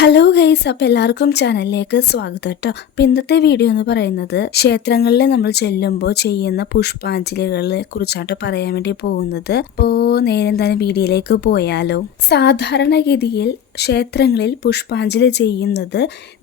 Hello guys അപ്പം എല്ലാവർക്കും ചാനലിലേക്ക് സ്വാഗതം കേട്ടോ അപ്പം ഇന്നത്തെ വീഡിയോ എന്ന് പറയുന്നത് ക്ഷേത്രങ്ങളിൽ നമ്മൾ ചെല്ലുമ്പോൾ ചെയ്യുന്ന പുഷ്പാഞ്ജലികളെ കുറിച്ചാണ് പറയാൻ വേണ്ടി പോകുന്നത്. അപ്പോൾ നേരെ തന്നെ വീഡിയോയിലേക്ക് പോയാലോ? സാധാരണഗതിയിൽ ക്ഷേത്രങ്ങളിൽ പുഷ്പാഞ്ജലി ചെയ്യുന്നത്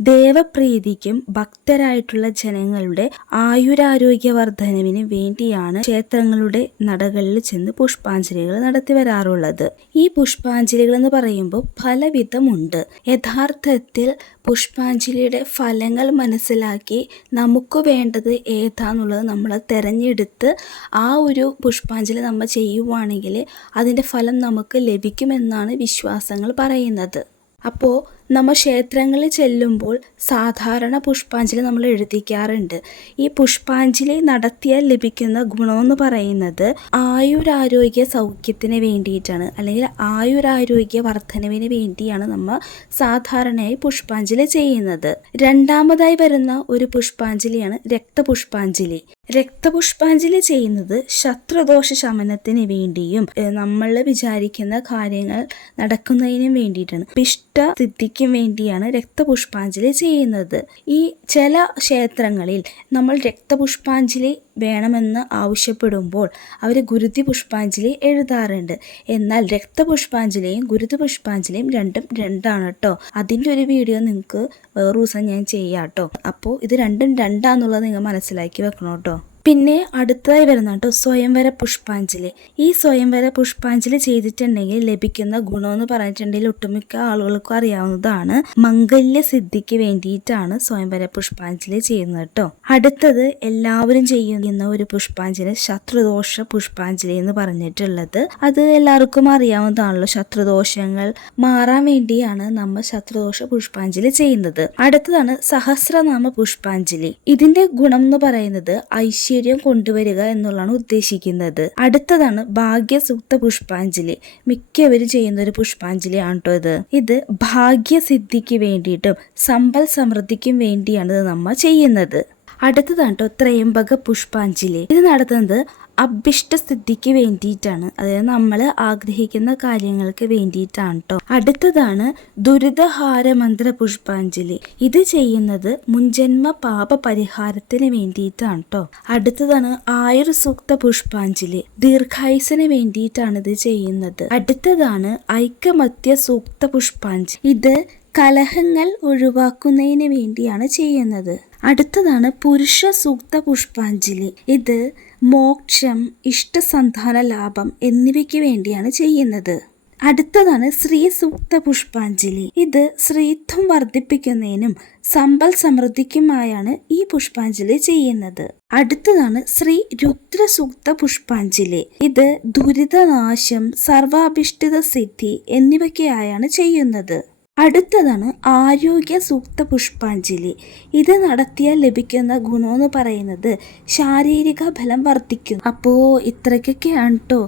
ദേവപ്രീതിക്കും ഭക്തരായിട്ടുള്ള ജനങ്ങളുടെ ആയുരാരോഗ്യ വർധനവിന് വേണ്ടിയാണ് ക്ഷേത്രങ്ങളുടെ നടകളിൽ ചെന്ന് പുഷ്പാഞ്ജലികൾ നടത്തി വരാറുള്ളത്. ഈ പുഷ്പാഞ്ജലികൾ എന്ന് പറയുമ്പോൾ പലവിധമുണ്ട്. യഥാർത്ഥത്തിൽ പുഷ്പാഞ്ജലിയുടെ ഫലങ്ങൾ മനസ്സിലാക്കി നമുക്ക് വേണ്ടത് ഏതാന്നുള്ളത് നമ്മൾ തിരഞ്ഞെടുത്ത് ആ ഒരു പുഷ്പാഞ്ജലി നമ്മൾ ചെയ്യുവാണെങ്കിൽ അതിന്റെ ഫലം നമുക്ക് ലഭിക്കുമെന്നാണ് വിശ്വാസങ്ങൾ പറയുന്നത്. അപ്പോൾ നമ്മൾ ക്ഷേത്രങ്ങളിൽ ചെല്ലുമ്പോൾ സാധാരണ പുഷ്പാഞ്ജലി നമ്മൾ എഴുതിക്കാറുണ്ട്. ഈ പുഷ്പാഞ്ജലി നടത്തിയാൽ ലഭിക്കുന്ന ഗുണമെന്ന് പറയുന്നത് ആയുരാരോഗ്യ സൗഖ്യത്തിന് വേണ്ടിയിട്ടാണ്. അല്ലെങ്കിൽ ആയുരാരോഗ്യ വർധനവിന് വേണ്ടിയാണ് നമ്മൾ സാധാരണയായി പുഷ്പാഞ്ജലി ചെയ്യുന്നത്. രണ്ടാമതായി വരുന്ന ഒരു പുഷ്പാഞ്ജലിയാണ് രക്തപുഷ്പാഞ്ജലി. രക്തപുഷ്പാഞ്ജലി ചെയ്യുന്നത് ശത്രുദോഷ ശമനത്തിന് വേണ്ടിയും നമ്മൾ വിചാരിക്കുന്ന കാര്യങ്ങൾ നടക്കുന്നതിനും വേണ്ടിയിട്ടാണ്. പിഷ്ട സിദ്ധിക്കും വേണ്ടിയാണ് രക്തപുഷ്പാഞ്ജലി ചെയ്യുന്നത്. ഈ ചില ക്ഷേത്രങ്ങളിൽ നമ്മൾ രക്തപുഷ്പാഞ്ജലി വേണമെന്ന് ആവശ്യപ്പെടുമ്പോൾ അവർ ഗുരുതി പുഷ്പാഞ്ജലി എഴുതാറുണ്ട്. എന്നാൽ രക്തപുഷ്പാഞ്ജലിയും ഗുരുതി പുഷ്പാഞ്ജലിയും രണ്ടും രണ്ടാണ് കേട്ടോ അതിന്റെ ഒരു വീഡിയോ നിങ്ങൾക്ക് വേറൊരു ദിവസം ഞാൻ ചെയ്യാം കേട്ടോ അപ്പോൾ ഇത് രണ്ടും രണ്ടാന്നുള്ളത് നിങ്ങൾ മനസ്സിലാക്കി വെക്കണം കേട്ടോ പിന്നെ അടുത്തതായി വരുന്ന കേട്ടോ സ്വയംവര പുഷ്പാഞ്ജലി. ഈ സ്വയംവര പുഷ്പാഞ്ജലി ചെയ്തിട്ടുണ്ടെങ്കിൽ ലഭിക്കുന്ന ഗുണമെന്ന് പറഞ്ഞിട്ടുണ്ടെങ്കിൽ ഒട്ടുമിക്ക ആളുകൾക്കും അറിയാവുന്നതാണ്. മംഗല്യ സിദ്ധിക്ക് വേണ്ടിയിട്ടാണ് സ്വയംവര പുഷ്പാഞ്ജലി ചെയ്യുന്നത് കേട്ടോ. അടുത്തത് എല്ലാവരും ചെയ്യുന്ന ഒരു പുഷ്പാഞ്ജലി ശത്രുദോഷ പുഷ്പാഞ്ജലി എന്ന് പറഞ്ഞിട്ടുള്ളത്. അത് എല്ലാവർക്കും അറിയാവുന്നതാണല്ലോ ശത്രുദോഷങ്ങൾ മാറാൻ വേണ്ടിയാണ് നമ്മൾ ശത്രുദോഷ പുഷ്പാഞ്ജലി ചെയ്യുന്നത്. അടുത്തതാണ് സഹസ്രനാമ പുഷ്പാഞ്ജലി. ഇതിന്റെ ഗുണം എന്ന് പറയുന്നത് ഐശ്വര്യ ഐശ്വര്യം കൊണ്ടുവരിക എന്നുള്ളതാണ് ഉദ്ദേശിക്കുന്നത്. അടുത്തതാണ് ഭാഗ്യസൂക്ത പുഷ്പാഞ്ജലി മിക്കവരും ചെയ്യുന്ന ഒരു പുഷ്പാഞ്ജലിയാണ് കേട്ടോ ഇത്. ഇത് ഭാഗ്യസിദ്ധിക്ക് വേണ്ടിയിട്ടും സമ്പൽ സമൃദ്ധിക്കും വേണ്ടിയാണ് നമ്മൾ ചെയ്യുന്നത്. അടുത്തതാണ് കേട്ടോ ത്രയംബക പുഷ്പാഞ്ജലി. ഇത് നടത്തുന്നത് അഭിഷ്ടസിദ്ധിക്ക് വേണ്ടിയിട്ടാണ്. അതായത് നമ്മൾ ആഗ്രഹിക്കുന്ന കാര്യങ്ങൾക്ക് വേണ്ടിയിട്ടാണ് കേട്ടോ. അടുത്തതാണ് ദുരിതഹാരമന്ത്ര പുഷ്പാഞ്ജലി. ഇത് ചെയ്യുന്നത് മുൻജന്മ പാപ പരിഹാരത്തിന് വേണ്ടിയിട്ടാണ് കേട്ടോ. അടുത്തതാണ് ആയുർ സൂക്ത പുഷ്പാഞ്ജലി. ദീർഘായുസിന് വേണ്ടിയിട്ടാണ് ഇത് ചെയ്യുന്നത്. അടുത്തതാണ് ഐക്യമത്യ സൂക്ത പുഷ്പാഞ്ജലി. ഇത് കലഹങ്ങൾ ഒഴിവാക്കുന്നതിന് വേണ്ടിയാണ് ചെയ്യുന്നത്. അടുത്തതാണ് പുരുഷ സൂക്ത പുഷ്പാഞ്ജലി. ഇത് മോക്ഷം ഇഷ്ടസന്താന ലാഭം എന്നിവയ്ക്ക് വേണ്ടിയാണ് ചെയ്യുന്നത്. അടുത്തതാണ് ശ്രീ സൂക്ത പുഷ്പാഞ്ജലി. ഇത് സ്ത്രീത്വം വർദ്ധിപ്പിക്കുന്നതിനും സമ്പൽ സമൃദ്ധിക്കുമായാണ് ഈ പുഷ്പാഞ്ജലി ചെയ്യുന്നത്. അടുത്തതാണ് ശ്രീ രുദ്ര സൂക്ത പുഷ്പാഞ്ജലി. ഇത് ദുരിതനാശം സർവാഭിഷ്ഠിത സിദ്ധി എന്നിവയ്ക്കായാണ് ചെയ്യുന്നത്. അടുത്തതാണ് ആരോഗ്യ സൂക്ത പുഷ്പാഞ്ജലി. ഇത് നടത്തിയാൽ ലഭിക്കുന്ന ഗുണമെന്ന് പറയുന്നത് ശാരീരിക ബലം വർദ്ധിക്കും അപ്പോൾ ഇത്രയ്ക്കൊക്കെയാണ് കേട്ടോ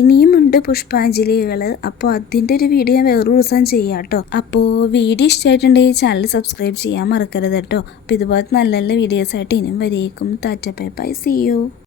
ഇനിയുമുണ്ട് പുഷ്പാഞ്ജലികൾ. അപ്പോൾ അതിന്റെ ഒരു വീഡിയോ ഞാൻ വേറൊരു ദിവസം ചെയ്യാം കേട്ടോ അപ്പോൾ വീഡിയോ ഇഷ്ടമായിട്ടുണ്ടെങ്കിൽ ചാനൽ സബ്സ്ക്രൈബ് ചെയ്യാൻ മറക്കരുത് കേട്ടോ അപ്പോൾ ഇതുപോലത്തെ നല്ല നല്ല വീഡിയോസായിട്ട് ഇനിയും വരേക്കും. Tata bye bye. See you